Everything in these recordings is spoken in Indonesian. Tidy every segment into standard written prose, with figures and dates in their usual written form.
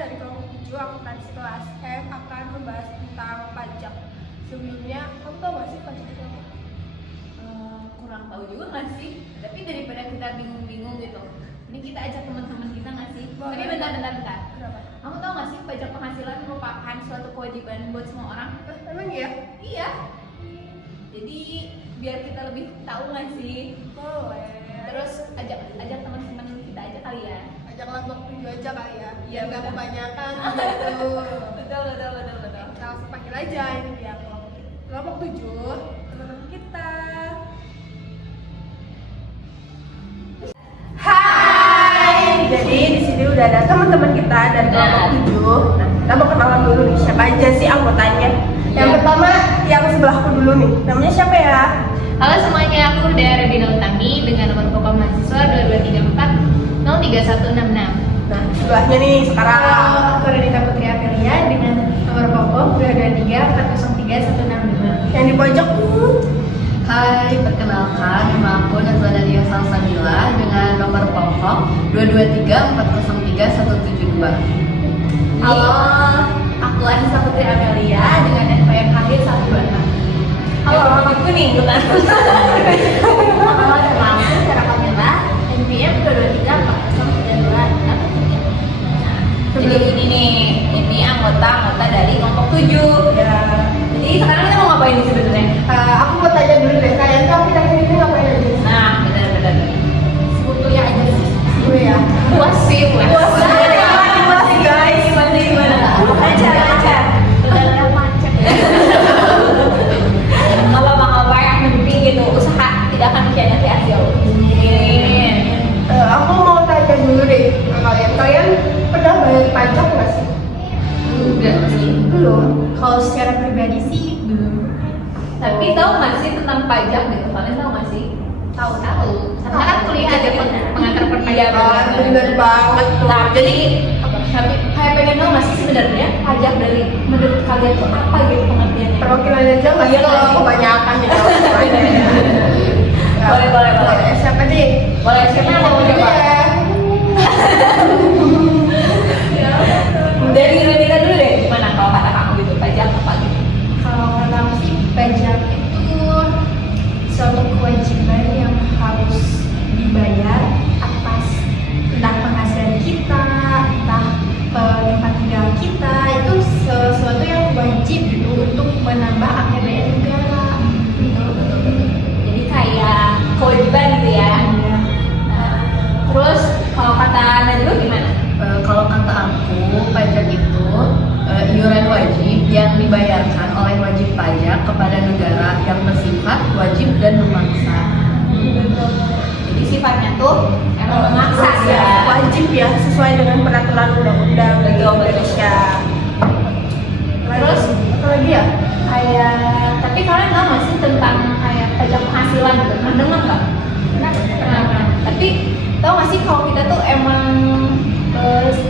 dari kelompok 7 akuntansi kelas F akan membahas tentang pajak. Sebelumnya, kamu tahu nggak sih pajak itu apa? Kurang tahu juga nggak sih? Tapi daripada kita bingung-bingung gitu, ini kita ajak teman-teman kita nggak sih? Boleh. Tapi bentar. Kenapa? Kamu tahu nggak sih pajak penghasilan merupakan suatu kewajiban buat semua orang? Emang iya? Iya. Jadi biar kita lebih tahu nggak sih? Boleh. Terus ajak teman-teman kita aja kali ya. Ajak kelompok 7 aja kali ya. Iya, Nggak betul. kebanyakan gitu. Betul. Kita langsung panggil aja ini dia kelompok 7 teman-teman kita. Hai, jadi di sini udah ada teman-teman kita dari kelompok 7. Nah, kita mau kenalan dulu nih siapa aja sih anggotanya. Yang pertama yang sebelahku dulu nih, namanya siapa ya? Halo semuanya, aku Dea Redina Utami dengan nomor pokok mahasiswa 2234 03166. Nah, sebelahnya nih sekarang Aku Renita Putri Amelia dengan nomor pokok 223 403 165. yang di pojok tuh. Hai, perkenalkan nama aku Nazwa Nadia Salsabila dengan nomor pokok 223 403 172. Halo, aku Anissa Putri Amelia dengan NPM Hadir 126. Halo. Aku nih ikutan. Halo, nama aku Sarah Kamila, NPM 223 403 Jadi ini nih, ini anggota dari kelompok 7. Ya. Jadi sekarang kita mau ngapain nih sebenarnya? Aku mau tanya dulu deh, kalian tuh akhir-akhir ini ngapain aja sih? Nah, benar. Sibuk kuliah aja sih. Gue ya. Puas sih, puas. Masih guys. Gimana? Lancar. Udah macet ya. Nggak apa-apa yang penting gitu, usaha tidak akan mengkhianati hasil. Aku mau tanya dulu deh ke kalian. Kalian pernah bayar pajak nggak sih? Enggak sih. Belum. Kalau secara pribadi sih belum. Tapi tahu nggak sih tentang pajak gitu? Kalian tahu nggak sih? Tahu. Karena kan kuliah ada pengantar perpajakan. Bener banget tuh. Nah, jadi tapi kayak pengen tahu nggak sih sebenarnya pajak dari menurut kalian tuh apa gitu pengertiannya? Perwakilan aja nggak sih Iya, kalau nggak sih? kebanyakan ya. Boleh. Siapa nih? Boleh siapa yang mau coba? Dari Renita dulu deh, gimana kalau kata kamu gitu, pajak apa gitu? Kalau kata aku sih pajak itu suatu kewajiban yang harus dibayar atas entah penghasilan kita, entah tempat tinggal kita, itu sesuatu yang wajib gitu untuk menambah APBN negara. Betul. Jadi kayak kewajiban gitu ya. Nah, terus kalau kata Najwa gimana? Kalau kata aku, pajak itu iuran wajib yang dibayarkan oleh wajib pajak kepada negara yang bersifat wajib dan memaksa. Jadi sifatnya tuh emang memaksa ya. Wajib ya, sesuai dengan peraturan undang-undang di Betul. Indonesia. Terus apa lagi ya? kayak, tapi kalian tahu nggak sih tentang kayak pajak penghasilan gitu? Pernah dengar nggak? Pernah. Tapi tahu nggak sih kalau kita tuh emang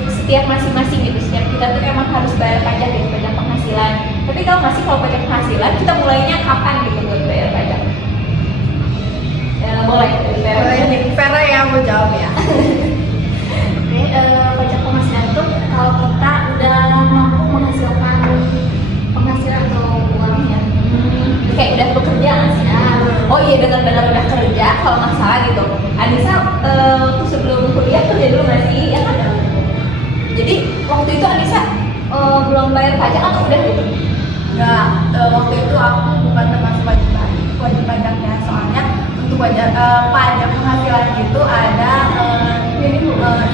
setiap masing-masing gitu, setiap kita tuh emang harus bayar pajak gitu, pajak penghasilan. Tapi tahu nggak sih kalau pajak penghasilan kita mulainya kapan gitu buat bayar pajak? Ya, boleh dari Vera. Boleh nih, Vera yang mau jawab ya. Oke, pajak penghasilan itu kalau kita udah mampu menghasilkan penghasilan atau uangnya. Kayak udah bekerja nggak sih? Oh iya, benar-benar udah kerja kalau nggak salah gitu. Anissa sebelum kuliah kerja dulu nggak sih? Ya kan? Jadi waktu itu Anissa belum bayar pajak atau udah gitu? Enggak, waktu itu aku bukan termasuk wajib pajaknya, soalnya untuk pajak penghasilan itu ada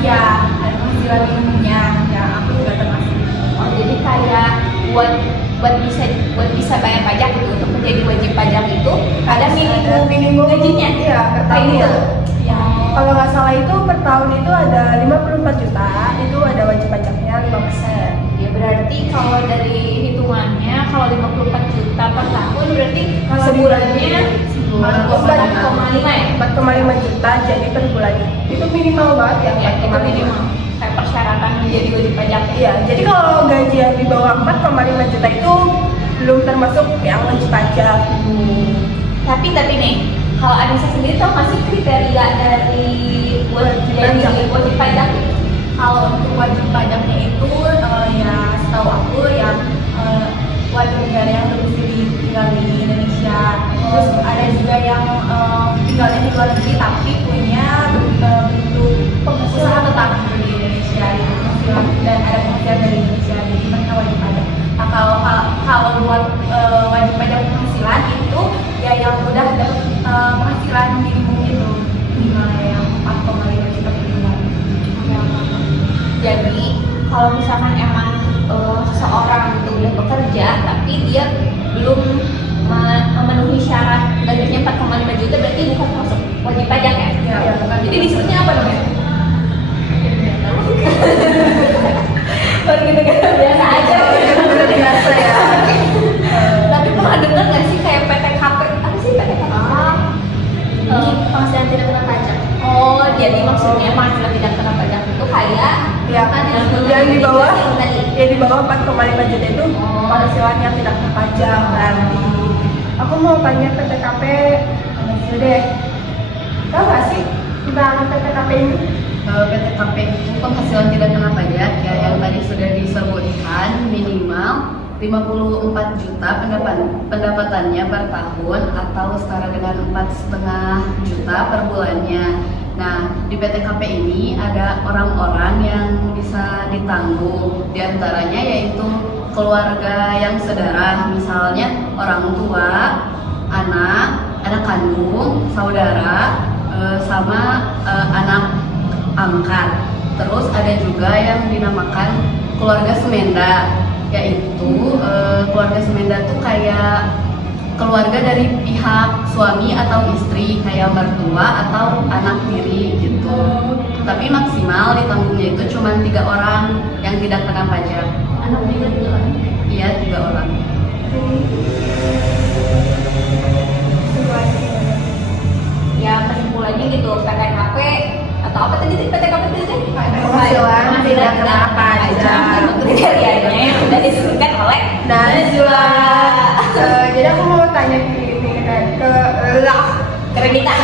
ya ada penghasilan minimumnya, ya aku juga termasuk. Oh, jadi kayak buat bisa bayar pajak gitu, untuk menjadi wajib pajak itu ada minimum gajinya. Iya, per tahun. Kayak gitu. Ya, kalau nggak salah itu per tahun itu ada 54 juta, itu ada wajib pajaknya 5%. Ya berarti kalau dari hitungannya kalau 54 juta per tahun berarti Kalau sebulannya sebulan 4,5 ya? 4,5 juta jadi per bulannya. Itu minimal banget ya, Ya, itu 4,5. minimal kayak persyaratan menjadi wajib pajak. Iya, jadi kalau gaji yang di bawah 4,5 juta itu belum termasuk yang wajib pajak. Tapi nih, kalau Anissa sendiri tau nggak sih kriteria dari wajib pajak? Kalau untuk wajib pajaknya itu nilai yang 4,5 juta per bulan. Jadi kalau misalkan emang seseorang itu udah bekerja tapi dia belum memenuhi syarat gajinya 4,5 juta, berarti bukan masuk wajib pajak ya? Iya. Jadi disebutnya apa namanya? Warga negara biasa aja. Udah biasa ya. Tapi pernah dengar nggak sih kayak PTKP? Apa sih PTKP? Ini penghasilan tidak kena pajak. Oh, jadi maksudnya penghasilan tidak kena pajak itu kayak Ya, yang di bawah, ya di bawah 4,5 juta itu penghasilan yang tidak kena pajak berarti. Aku mau tanya PTKP, deh. Tahu nggak sih tentang PTKP ini? PTKP itu penghasilan tidak kena pajak ya, yang tadi sudah disebutkan minimal 54 juta pendapatannya per tahun atau setara dengan 4,5 juta per bulannya. Nah, di PTKP ini ada orang-orang yang bisa ditanggung, diantaranya yaitu keluarga yang sedara, misalnya orang tua, anak kandung, saudara, sama anak angkat. Terus ada juga yang dinamakan keluarga semenda, yaitu keluarga semenda tuh kayak keluarga dari pihak suami atau istri, kayak mertua atau anak tiri gitu. Tapi maksimal ditanggungnya itu cuma 3 orang yang tidak kena pajak. anak juga juga. Iya, 3 orang. Ya kesimpulannya gitu, PTKP atau apa tadi PTKP itu? Penghasilan tidak kena pajak. Itu kriterianya yang sudah disebutkan oleh Najwa. Jadi aku mau tanya ke Renita.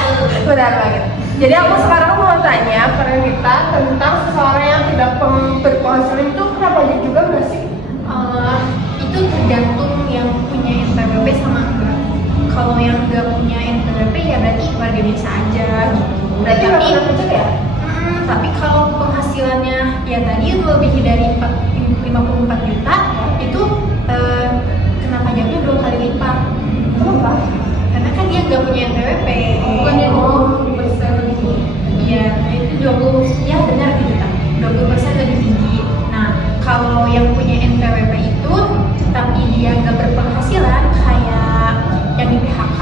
benar banget. Jadi aku sekarang mau tanya ke Renita tentang seseorang yang tidak berpenghasilan itu kena pajak juga nggak sih? Itu tergantung yang punya NPWP sama enggak. Kalau yang enggak punya NPWP ya berarti warga biasa aja gitu. Berarti nggak kena pajak ya? Tapi kalau penghasilannya ya tadi lebih dari 54 juta itu kena pajaknya 2 kali lipat. Kenapa? Karena kan dia nggak punya NPWP. Bukannya 20% lebih tinggi. Iya, itu 20, ya benar gitu kan. 20% lebih tinggi. Nah, kalau yang punya NPWP itu tapi dia nggak berpenghasilan kayak yang di PHK,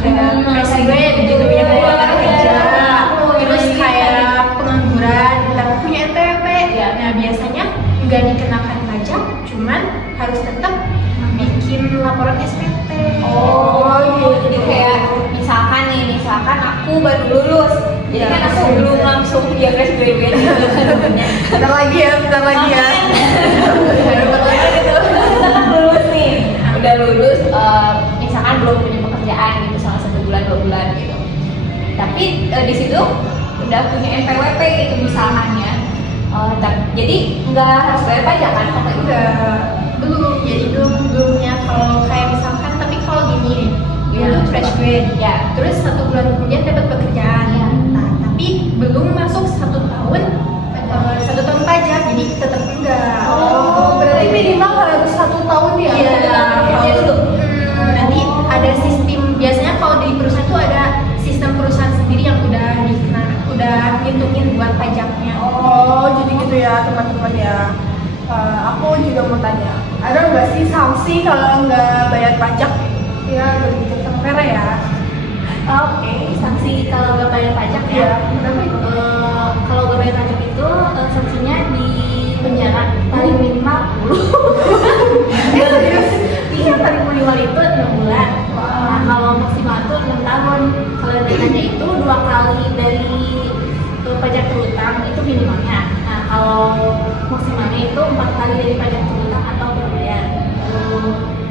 kayak presiden gitu yang keluar kerja, terus kayak pengangguran tapi punya NPWP. Nah, biasanya nggak dikenakan pajak, cuman harus tetap bikin laporan SPT. Oh, jadi kayak misalkan aku baru lulus, jadi kan aku belum langsung ya fresh graduate gitu kan. Bentar lagi ya. Misalkan lulus nih, udah lulus, misalkan belum punya pekerjaan gitu, salah 1 bulan 2 bulan gitu. Tapi di situ udah punya NPWP gitu misalnya, jadi nggak harus bayar pajak kan? Kata Belum, jadi belumnya kalau kayak misalkan, tapi kalau gini nih, dia tuh fresh grade, Ya. terus 1 bulan kemudian dapat pekerjaan, Ya. nah tapi belum masuk 1 tahun, 1 tahun pajak, jadi tetap enggak. Berarti minimal harus 1 tahun ya? Iya. kerja dulu. Nanti ada sistem, biasanya kalau di perusahaan tuh ada sistem perusahaan sendiri yang udah ngitungin buat pajaknya. Oh, jadi gitu ya teman-teman ya. Aku juga mau tanya, ada nggak sih sanksi kalau nggak bayar pajak? Ya, lebih ke negara ya. Oke, sanksi kalau nggak bayar pajak ya. Iya, kenapa itu? Kalau nggak bayar pajak itu sanksinya di penjara paling minimal 10. Serius? Iya, paling minimal itu 6 bulan. Nah, kalau maksimal itu 6 tahun. Kalau dendanya itu 2 kali dari pajak terutang itu minimalnya. Nah, kalau maksimalnya itu 4 kali dari pajak terutang atau berbayar.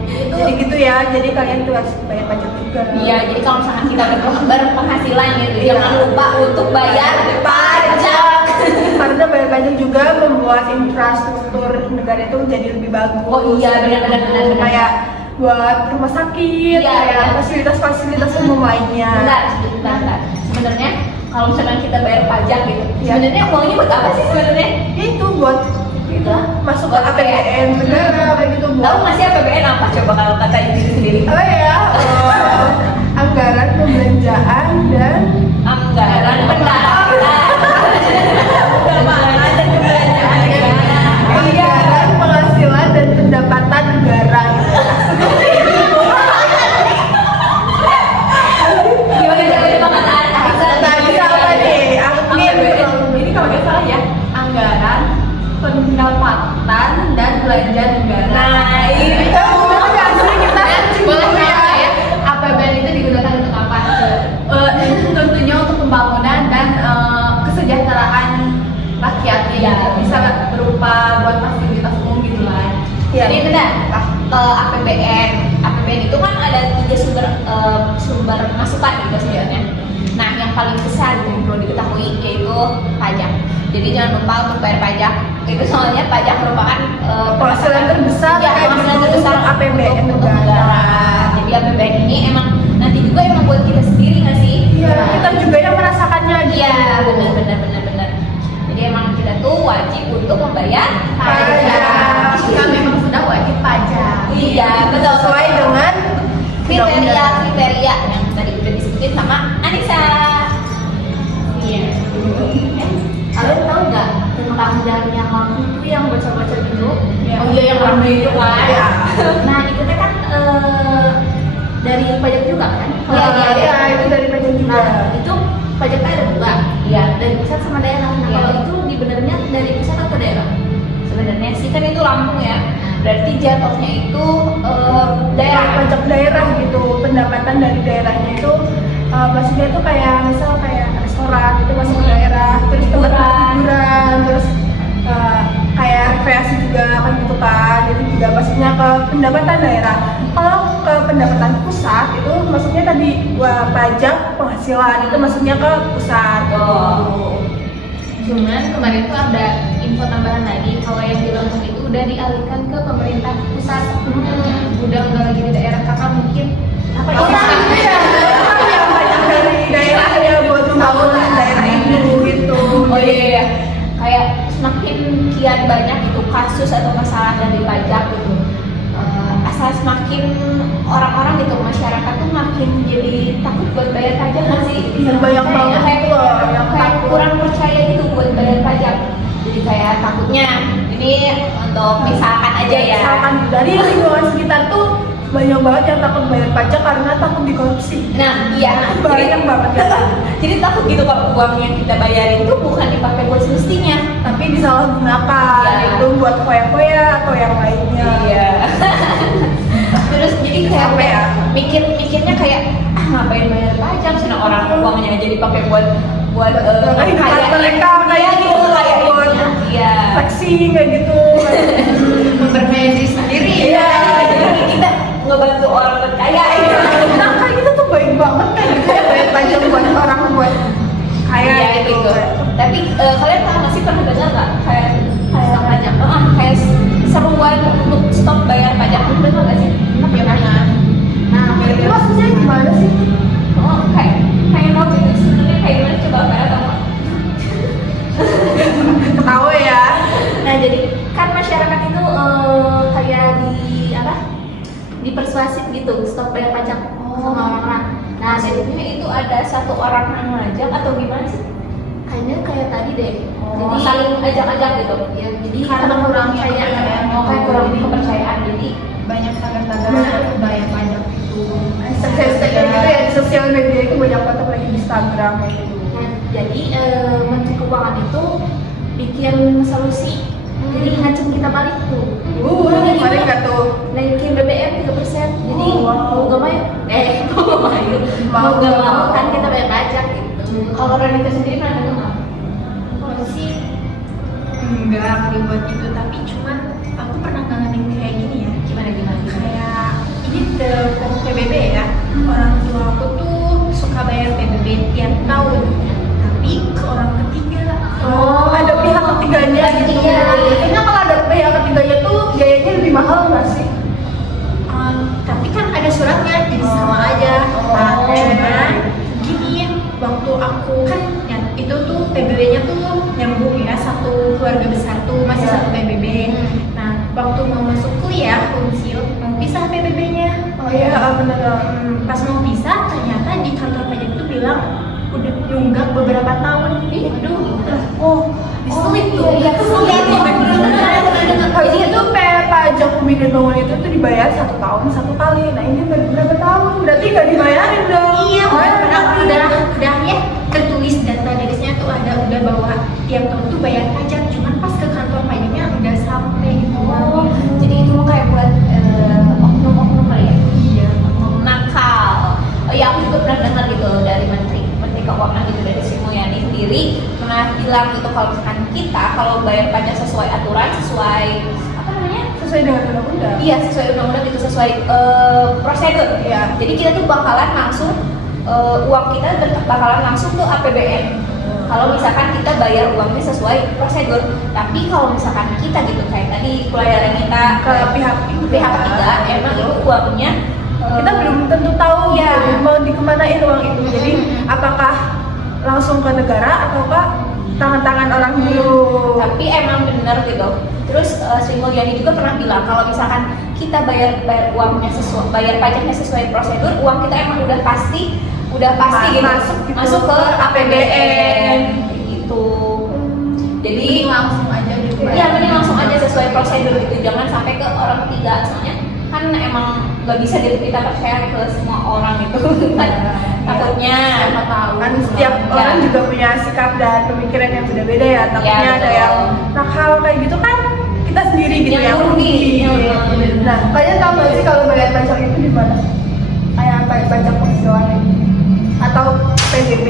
Itu Jadi gitu ya, jadi kalian tuh harus bayar pajak juga. iya, jadi kalau misalkan kita berpenghasilan gitu, jangan lupa untuk bayar pajak. Karena bayar pajak juga membuat infrastruktur negara itu jadi lebih bagus. Oh iya, benar. Kayak buat rumah sakit, Iya, kayak benar. fasilitas-fasilitas umum lainnya. Bentar. Sebenarnya kalau misalkan kita bayar pajak gitu, Iya. sebenarnya uangnya buat apa sih sebenarnya? Ya itu buat Gitu. masuk ke Buat APBN negara kayak gitu Tahu buat. nggak sih APBN apa coba kalau kata diri sendiri? Oh ya, anggaran pembelanjaan dan Anggaran apa buat fasilitas umum gitu lah. Iya. Jadi benar, APBN itu kan ada 3 sumber masukan gitu sebenarnya. Nah, yang paling besar yang perlu diketahui yaitu pajak. Jadi jangan lupa untuk bayar pajak. Itu soalnya pajak merupakan penghasilan terbesar ya, kayak penghasilan gitu, terbesar APBN untuk negara. negara. Jadi APBN ini emang nanti juga emang buat kita sendiri nggak sih? Iya, kita juga yang merasakannya gitu. Iya, benar. Jadi emang kita tuh wajib untuk membayar Pajak. Kita memang sudah wajib pajak. Iya, betul. Sesuai dengan kriteria yang tadi udah disebutin sama Anissa. Iya. Kalian tahu nggak tentang jalan yang waktu itu yang bocor-bocor dulu? Iya. Oh iya, yang ramai itu kan. Iya. Nah itu teh kan dari pajak juga kan? Iya, itu dari pajak juga. Nah itu pajaknya ada 2. Iya. Dari pusat sama daerah. Nah Iya. kalau itu sebenarnya dari pusat atau daerah? Sebenarnya sih kan itu Lampung ya. Berarti jatuhnya itu daerah. Pajak daerah gitu, pendapatan dari daerahnya itu maksudnya itu kayak misal kayak restoran itu masuk ke daerah, terus tempat hiburan, terus kayak rekreasi juga kan gitu kan, itu juga maksudnya ke pendapatan daerah. Kalau ke pendapatan pusat itu maksudnya tadi pajak penghasilan itu maksudnya ke pusat. Oh. Cuman kemarin tuh ada info tambahan lagi kalau yang di Lampung itu udah dialihkan ke pemerintah pusat. Udah nggak lagi di daerah. Kakak mungkin apa Oh, iya, yang pajak dari daerah ya buat membangun daerah itu gitu. Oh iya. Kayak semakin kian banyak itu kasus atau masalah dari pajak gitu. Asal semakin orang-orang gitu masyarakat tuh makin jadi takut buat bayar pajak nggak sih? Iya, banyak banget kayak loh yang kayak takut. kurang percaya gitu buat bayar pajak. Jadi kayak takutnya ini untuk misalkan aja ya. Misalkan dari lingkungan sekitar tuh banyak banget yang takut bayar pajak karena takut dikorupsi. Nah iya. Banyak banget ya. Jadi takut gitu kalau uang yang kita bayarin itu bukan dipakai buat semestinya. Tapi disalahgunakan Iya. itu buat foya-foya atau yang lainnya. Iya. Terus jadi kayak Apa ya? mikirnya kayak ngapain bayar pajak sih orang uangnya jadi dipakai buat Kehidupan mereka kayak gitu, kayak buat iya taksi kayak gitu. memperkaya diri sendiri Iya. Jadi kita ngebantu orang berkaya Nah kayak gitu tuh baik banget kan gitu ya, bayar pajak buat orang buat kaya Iya, gitu. Tapi kalian tahu nggak sih pernah dengar nggak kayak stop pajak? Kayak seruan untuk stop bayar pajak itu dengar nggak sih? Ya pernah. Nah, Itu maksudnya gimana sih? oh kayak mau gitu sebenarnya kayak gimana coba kayak tahu nggak? Tahu ya. Nah jadi kan masyarakat itu kayak dipersuasif gitu stop bayar pajak sama orang. Nah jadinya itu ada satu orang yang ngajak atau gimana sih? Kayaknya kayak tadi deh. Jadi saling ajak-ajak gitu. Ya jadi Karena kurangnya kepercayaan. kayak kurang kepercayaan. Jadi Banyak tagar-tagar bayar pajak itu. Hashtag gitu ya di sosial media itu banyak banget apalagi di Instagram kayak gitu. nah, jadi Menteri Keuangan itu bikin solusi. Jadi ngacem kita balik tuh. Kemarin nggak tuh? Naikin BBM 3%. Jadi wow. mau gak mau kan kita bayar pajak gitu. Kalau Renita sendiri pernah dengar nggak? Kalau sih enggak ribet itu, tapi cuman aku pernah ngalamin kayak gini ya. Gimana? Kayak ini untuk PBB ya. Orang tua aku tuh suka bayar PBB tiap tahun, tapi ke orang ketiga. Oh, ada pihak ketiganya gitu. Iya. Kayaknya kalau ada pihak ketiganya tuh biayanya lebih mahal nggak sih? Tapi kan ada suratnya, jadi sama aja. Nah, cuman gini, waktu aku kan ya, itu tuh PBB-nya tuh nyambung ya, satu keluarga besar tuh masih satu PBB. Nah, waktu mau masuk kuliah, unsur mau pisah PBB-nya. Oh iya, benar. Pas mau pisah, ternyata di kantor pajak itu bilang udah nunggak beberapa tahun. Aduh, diselip tuh. Iya, keselip tuh. Habis itu pajak bumi dan bangunan itu tuh dibayar 1 tahun 1 kali. Nah ini berapa tahun? Berarti nggak dibayarin dong? Iya, udah ya tertulis data dirinya tuh ada udah bahwa tiap tahun tuh bayar pajak, cuman pas ke kantor pajaknya udah sampai gitu. Jadi itu kayak buat oknum-oknum kali ya? Iya, oknum nakal. Oh iya, aku juga pernah dengar gitu dari Menteri Keuangan gitu, dari Sri Mulyani sendiri pernah pernah bilang gitu kalau misalkan kita kalau bayar pajak sesuai aturan, sesuai apa namanya? Sesuai dengan undang-undang. Iya, sesuai undang-undang itu sesuai prosedur. Iya. Jadi kita tuh bakalan langsung uang kita bakalan langsung ke APBN. Kalau misalkan kita bayar uangnya sesuai prosedur. Tapi kalau misalkan kita gitu kayak tadi pelayaran kita Ke pihak ketiga, emang itu uangnya kita belum tentu tahu Iya. gitu, mau dikemanain uang itu. Jadi apakah langsung ke negara ataukah tangan-tangan orang dulu? tapi emang bener gitu. Terus Sri Mulyani juga pernah bilang kalau misalkan kita bayar uangnya sesuai, bayar pajaknya sesuai prosedur, uang kita emang udah pasti gitu Masuk ke APBN gitu. Jadi Jadi langsung aja gitu. ya mending langsung aja sesuai prosedur gitu, jangan sampai ke orang ketiga, soalnya kan emang nggak bisa gitu kita percaya ke semua orang itu kan takutnya Siapa tahu. Kan setiap Ya. orang juga punya sikap dan pemikiran yang beda-beda ya. Takutnya Ya, ada betul. yang nakal kayak gitu kan kita sendiri gitu Yang yang rugi. rugi. Nah, kalian tahu nggak sih kalau bayar pajak itu di mana? Kayak pajak penghasilan atau PBB?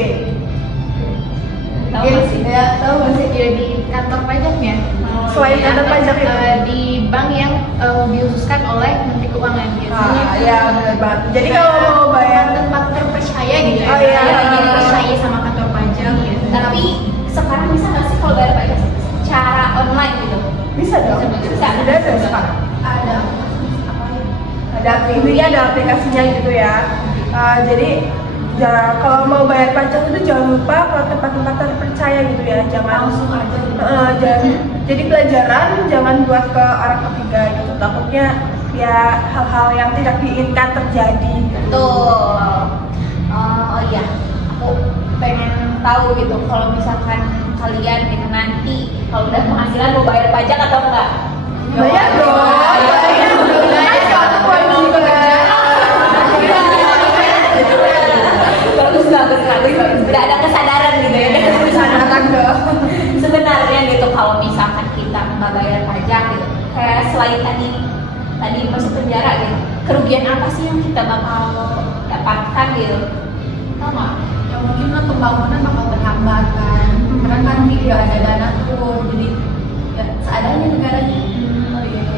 tahu nggak sih? Ya, tahu nggak sih ya di kantor pajaknya? Selain kantor pajak itu? Di bank yang diususkan oleh Menteri Keuangan biasanya. Ya benar banget. Jadi kalau mau bayar tempat terpercaya gitu ya. Oh, iya. Jadi percaya sama kantor pajak gitu. Tapi sekarang bisa nggak sih kalau bayar pajak secara online gitu? bisa dong. Bisa. Sudah ada sekarang. Ada. Ada intinya ada aplikasinya gitu ya. Jadi ya kalau mau bayar pajak itu jangan lupa ke tempat-tempat terpercaya gitu ya, jangan Langsung aja. jangan jadi pelajaran, jangan buat ke orang ketiga gitu, takutnya ya hal-hal yang tidak diinginkan terjadi. Betul. Oh iya, aku pengen tahu gitu kalau misalkan kalian gitu nanti kalau udah penghasilan mau bayar pajak atau enggak? Bayar dong, bayar dong. Suatu kewajiban. Bagus. Udah ada kesadaran gitu ya. Kesadaran dong. Sebenarnya gitu kalau misalkan kita nggak bayar pajak gitu, kayak selain tadi masuk penjara gitu, kerugian apa sih yang kita bakal dapatkan gitu? Tahu nggak? Ya mungkin lah pembangunan bakal terhambat kan. Karena kan tidak ada dana tuh. Jadi ya seadanya negaranya.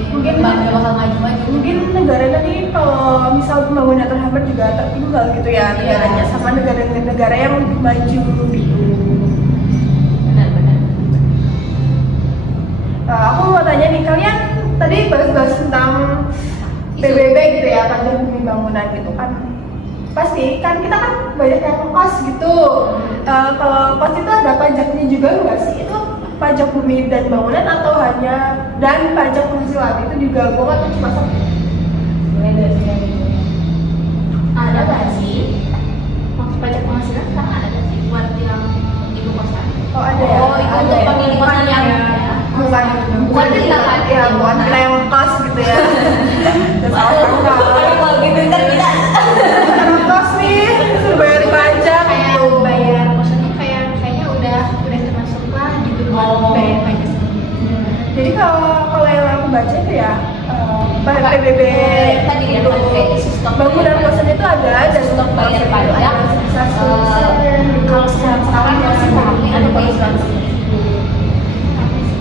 Mungkin banknya bakal maju-maju. Mungkin negara tadi kalau misal pembangunan terhambat juga tertinggal gitu ya negaranya sama negara-negara yang lebih maju gitu. Benar-benar. Aku mau tanya nih, kalian tadi bahas-bahas tentang PBB gitu ya, pajak bumi bangunan gitu kan. Pasti kan kita kan banyak yang kos gitu. Kalau kos itu ada pajaknya juga nggak sih? Itu pajak bumi dan bangunan atau hanya dan pajak penghasilan itu digabung atau cuma satu? Ada nggak sih? Maksud pajak penghasilan sekarang ada nggak sih buat yang ibu kosan? Oh ada ya. Oh, itu untuk pemilik kosan yang bukan bukan kita kan? ya bukan kita yang kos gitu ya. Kalau gitu kan kita Karena kos nih suruh bayar pajak Kayak gitu. bayar, maksudnya kayaknya udah termasuk lah gitu buat Oh. bayar pajak. Jadi kalau yang aku baca itu ya PBB tadi ya itu kayak sistem bangunan kosan itu ada dan sistem bayar pajak. Kalau sekarang masih ramai ada penghasilan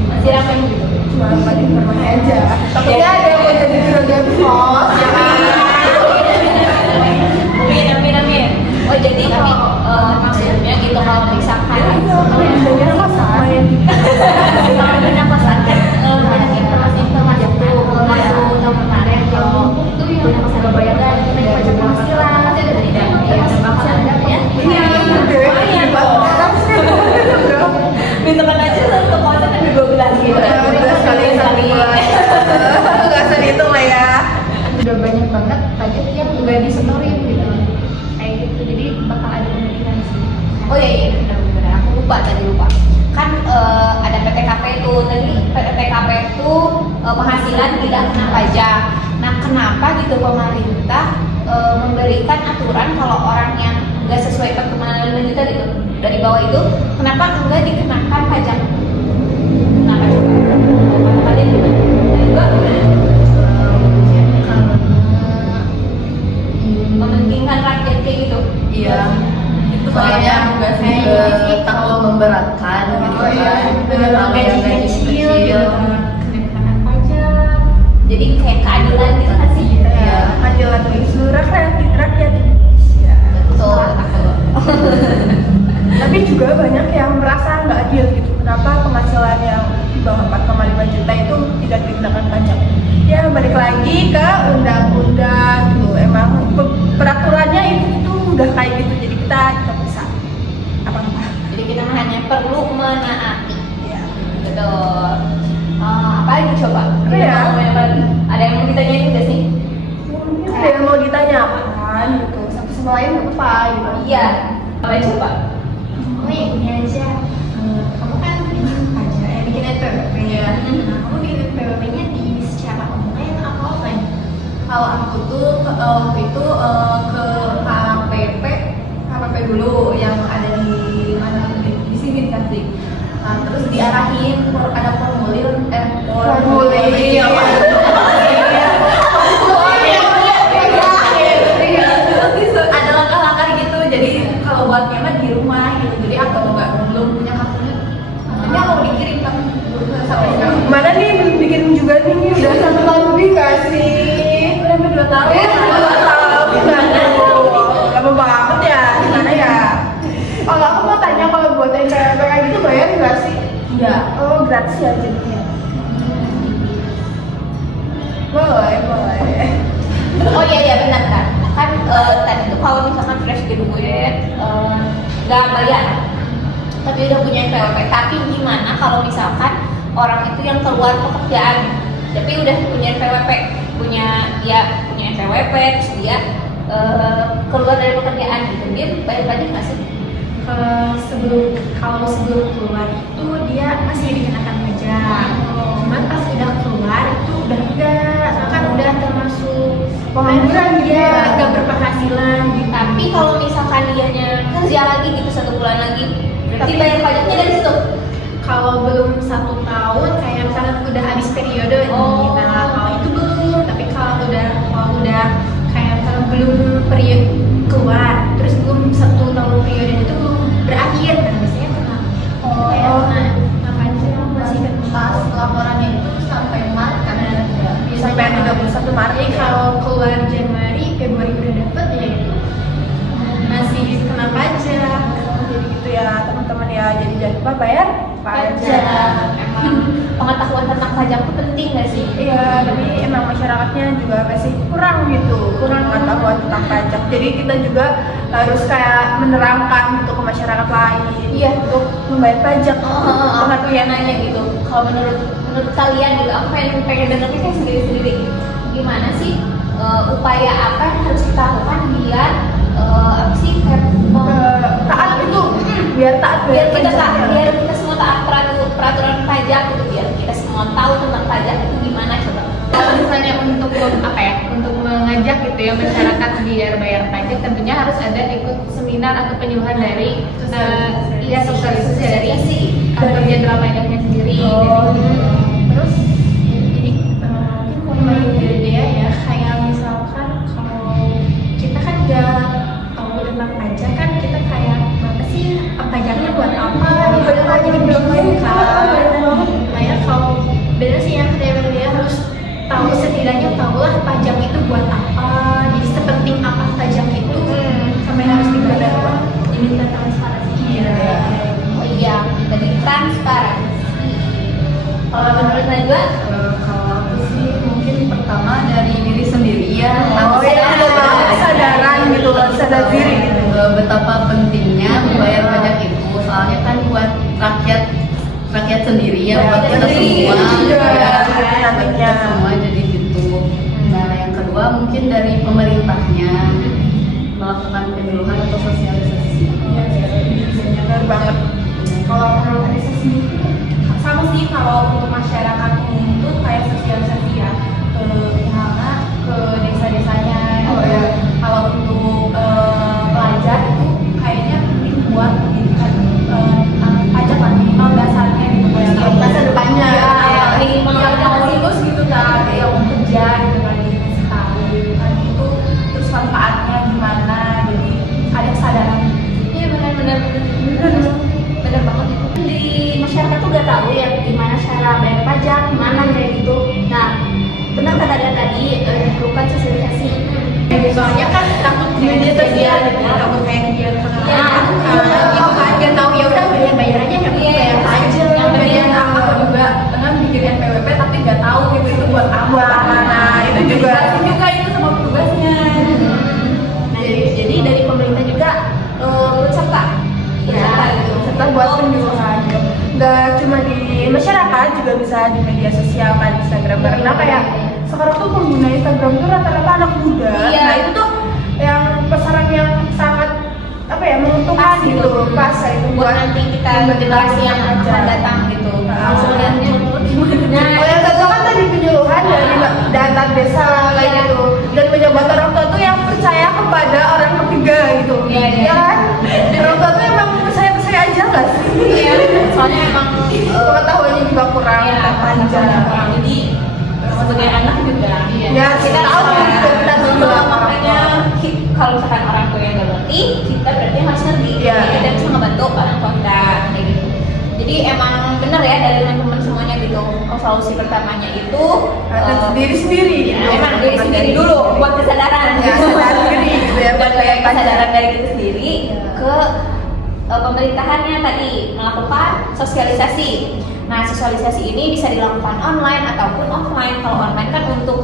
masih ramai gitu. cuma buat informasi aja. Takutnya ada yang mau jadi juragan kos ya kan? Amin. Oh jadi kalau maksudnya gitu kalau misalkan Juragan kosan. kalau punya kosan kan banyak informasi tuh masuk tahun kemarin kalau itu yang masalah bayar naik pajak penghasilan ada bakal ada ya. Iya, Mintakan aja satu kosan ada 12 gitu. 12 kali satu bulan. Nggak usah dihitung lah ya. Udah banyak banget pajak yang udah disetorin gitu. Kayak gitu, jadi bakal ada kemungkinan sih. Oh iya benar. Aku lupa. Kan ada PTKP itu tadi PTKP itu penghasilan tidak kena pajak. Nah kenapa gitu pemerintah memberikan aturan kalau orang yang nggak sesuai perkembangan 5 juta gitu dari bawah itu kenapa enggak dikenakan pajak? Kenapa coba? Kalian gimana? Dari gua mementingkan rakyat kayak gitu. Iya. soalnya juga sih. juga takut memberatkan gitu Oh, iya. kan. Bener, Kalau yang gaji kecil kecil kenakan pajak. Jadi kayak keadilan gitu kan sih. Ya, keadilan bagi seluruh rakyat Indonesia. Betul. Tapi juga banyak yang merasa nggak adil gitu. Kenapa penghasilan yang di bawah 4,5 juta itu tidak dikenakan pajak? Ya balik lagi ke undang-undang gitu. Emang peraturannya itu udah kayak gitu. Jadi kita tidak bisa apa-apa. Jadi kita hanya perlu menaati. Ya. Betul. Apa lagi coba? Kita Iya. mau ngomongin apa lagi? Ada yang mau ditanyain nggak sih? Mungkin ada yang mau ditanyakan gitu. Satu sama lain nggak apa gitu. Iya. Apa coba? Oh ya ini aja. Kamu kan bikin pajak, bikin NPWP ya. Nah, kamu bikin NPWP-nya di secara online atau offline? Kalau aku tuh waktu itu ke KPP dulu yang ada di mana di sini dikasih. Terus diarahin ada formulir ada langkah-langkah gitu. Jadi kalau buat nyaman di rumah gitu. Jadi aku juga belum punya kartunya. Kartunya mau dikirim kan sampai sekarang. Mana nih belum bikin juga nih udah 1 tahun lebih nggak sih? Udah sampai 2 tahun. 2 tahun gimana? Lama banget ya, gimana ya? Kalau aku mau tanya kalau buat NPWP kayak gitu bayar nggak sih? Iya. Oh gratis ya jadinya. Boleh. Oh iya benar kan. Kan tadi tuh kalau misalkan fresh graduate nggak bayar, tapi udah punya NPWP. Tapi gimana kalau misalkan orang itu yang keluar pekerjaan, tapi udah punya NPWP, punya NPWP, terus dia keluar dari pekerjaan gitu, dia bayar pajak nggak sih? Kalau sebelum keluar itu dia masih dikenakan pajak. Cuman pas udah keluar itu udah enggak, kan udah termasuk Pengangguran dia dia. nggak berpenghasilan gitu. Tapi kalau misalkan dianya kerja lagi gitu 1 bulan lagi, berarti bayar pajaknya dari situ. Kalau belum 1 tahun kayak misalnya udah habis periode nih, Oh. nah kalau itu belum. Tapi kalau udah kayak misalnya belum periode keluar, terus belum 1 tahun periode itu belum berakhir, nah biasanya kena kayak kena pajak masih Pas laporannya itu sampai Maret kan ya. Sampai 31 Maret. Jadi kalau keluar Januari, Februari udah dapet ya itu masih kena pajak. Jadi gitu ya teman-teman ya. Jadi jangan lupa bayar pajak. Emang pengetahuan tentang pajak itu penting nggak sih? Iya, tapi emang masyarakatnya juga masih kurang gitu, kurang pengetahuan tentang pajak. Jadi kita juga harus kayak menerangkan gitu ke masyarakat lain. Iya. Untuk membayar pajak. Aku pengen nanya gitu, kalau menurut kalian gitu, aku pengen dengernya kayak sendiri-sendiri gitu. Gimana sih upaya apa yang harus kita lakukan biar apa sih kayak Taat itu, biar taat biar kita pajaknya. biar kita semua taat peraturan pajak gitu, biar kita semua tahu tentang pajak itu gimana coba. Kalau misalnya untuk apa ya, untuk mengajak gitu ya masyarakat biar bayar pajak, tentunya harus ada ikut seminar atau penyuluhan dari sosialisasi dari kantor jenderal pajaknya sendiri. Terus jadi mungkin kalau dia ya kayak misalkan kalau kita kan nggak tahu tentang pajak kan kita kayak apa sih pajaknya buat apa gitu kan jadi bingung kan. Makanya kalau bener sih yang dia harus tahu, setidaknya tahulah pajak itu buat apa, jadi sepenting apa pajak itu sampai harus dibayar, diminta transparansi. Oh iya, jadi transparansi. Kalau menurut Najwa, kalau aku sih mungkin pertama dari diri sendiri ya. Oh ya, kesadaran gitu, sadar diri gitu. Betapa pentingnya membayar pajak itu, soalnya kan buat rakyat sendiri ya, buat kita semua Iya, ya, buat kita semua, jadi gitu. Nah yang kedua mungkin dari pemerintahnya melakukan penyuluhan atau sosialisasi. Benar banget. Kalau organisasi sama sih, kalau untuk masyarakat umum tuh kayak sosialisasi ya ke misalnya ke desa-desanya. Oh, iya. Kalau untuk pelajar itu kayaknya penting buat pendidikan pajak lah, minimal dasarnya gitu kayak Masa depannya. ya, minimal ya, ada mau lulus gitu kan, yang mau kerja gitu kan, dikasih tahu kan itu, terus manfaatnya gimana, jadi ada kesadaran. iya benar. tahu ya gimana cara bayar pajak, gimana kayak gitu. Nah, benar kata dia tadi diperlukan sosialisasi. Soalnya kan takut di media sosial gitu, takut kayak dia gitu kan, dia tahu ya udah bayar aja nggak bayar aja. Yang penting aku juga pernah bikin NPWP tapi nggak tahu gitu itu buat apa. Nah, itu juga itu sama petugasnya. Nah, jadi dari pemerintah juga turut serta gitu. serta buat penyuluhan. Nggak cuma di masyarakat, juga bisa di media sosial kan, Instagram. Karena kayak sekarang tuh pengguna Instagram tuh rata-rata anak muda. Iya. Nah itu tuh yang pasaran yang sangat apa ya, menguntungkan Pas gitu. Pas itu buat nanti kita generasi yang akan datang gitu. Sebenarnya Oh yang satu kan tadi penyuluhan dari data desa kayak gitu, dan pejabat orang tua tuh yang percaya kepada orang ketiga gitu. Iya, iya. Ya kan? Orang tua tuh emang percaya aja nggak sih? iya, soalnya emang Pengetahuannya juga kurang panjang. kurang. Jadi sebagai anak juga Ya, kita tahu gitu, kita juga makanya kalau misalkan orang tua yang nggak ngerti, kita berarti harus ngerti. Iya. Jadi kita bisa ngebantu orang tua kita kayak gitu. Jadi emang bener ya dari teman-teman semuanya gitu. Solusi pertamanya itu Diri sendiri. ya, emang diri sendiri dulu buat kesadaran. Ya, sadar diri gitu ya, buat kayak kesadaran dari kita sendiri ke pemerintahannya tadi melakukan sosialisasi. Nah, sosialisasi ini bisa dilakukan online ataupun offline. Kalau online kan untuk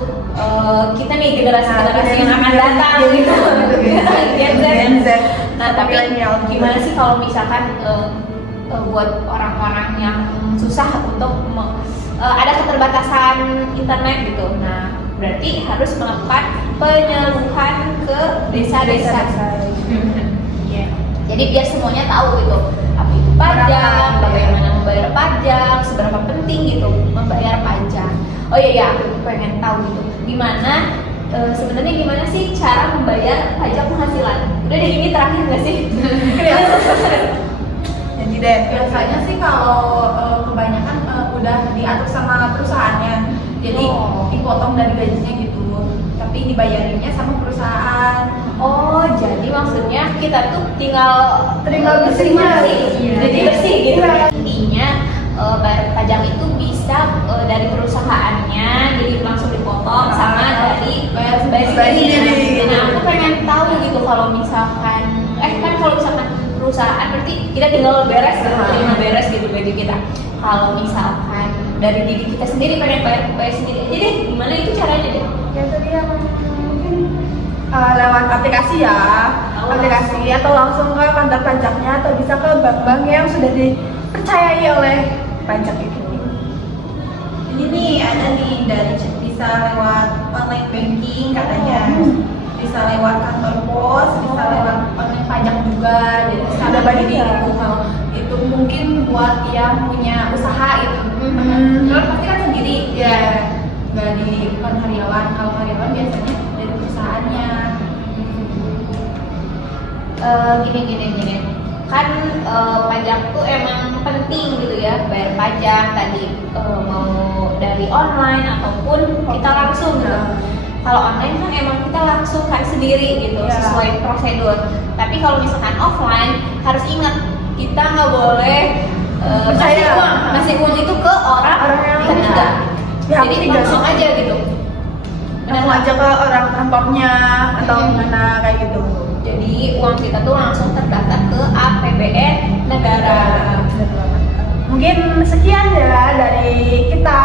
kita nih generasi yang akan datang gitu. Gen Z. Nah, tapi gimana sih kalau misalkan buat orang-orang yang susah untuk ada keterbatasan internet gitu. Nah, berarti harus melakukan penyeluruhan ke desa-desa. Iya. Jadi biar semuanya tahu gitu apa itu pajak, bagaimana membayar pajak, seberapa penting gitu membayar pajak. Oh iya, aku pengen tahu gitu gimana sebenarnya gimana sih cara membayar pajak penghasilan. Udah deh, ini terakhir nggak sih? Jadi deh. Biasanya sih kalau kebanyakan udah diatur sama perusahaannya, jadi dipotong dari gajinya gitu, tapi dibayarinnya sama perusahaan. Oh, jadi maksudnya kita tuh tinggal bersihnya. jadi bersih gitu. Intinya bayar pajak itu bisa dari perusahaannya, jadi langsung dipotong sama dari bayar sendiri. Nah, aku pengen tahu gitu kalau misalkan kalau misalkan perusahaan berarti kita tinggal beres gitu, terima beres gitu gaji kita. Kalau misalkan dari diri kita sendiri pengen bayar sendiri aja deh, gimana itu caranya deh? Yang tadi yang mungkin lewat aplikasi ya, aplikasi atau langsung ke kantor pajaknya, atau bisa ke bank-bank yang sudah dipercayai oleh pajak itu. Ini nih ada nih dari bisa lewat online banking katanya, bisa lewat kantor pos, bisa lewat online pajak juga. Jadi bisa Ada banyak ya. itu kalau itu mungkin buat yang punya usaha itu. Kalau pasti kan sendiri, Iya. nggak di bukan karyawan. Kalau karyawan biasanya dari perusahaannya. Gini kan pajak tuh emang penting gitu ya, bayar pajak tadi mau dari online ataupun kita langsung gitu. Kalau online kan emang kita langsung kan sendiri gitu, sesuai prosedur. Tapi kalau misalkan offline harus ingat kita nggak boleh ngasih uang itu ke orang yang ketiga. Ya, Jadi ketiga langsung sih. aja gitu. Langsung aja ke orang kantornya atau gimana kayak gitu. Jadi uang kita tuh langsung terdaftar ke APBN negara. Mungkin sekian ya dari kita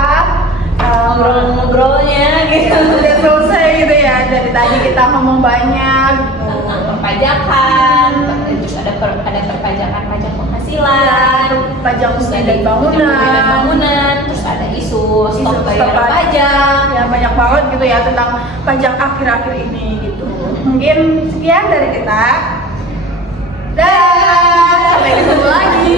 Ngobrol-ngobrolnya gitu. udah selesai gitu ya. Dari tadi kita ngomong banyak gitu. Tentang perpajakan, terus ada perpajakan pajak penghasilan, Pajak terus rumah ada dan bangunan, terus ada isu stop bayar pajak. pajak. Ya banyak banget gitu ya tentang pajak akhir-akhir ini gitu. Mungkin sekian dari kita. Dah, sampai ketemu lagi.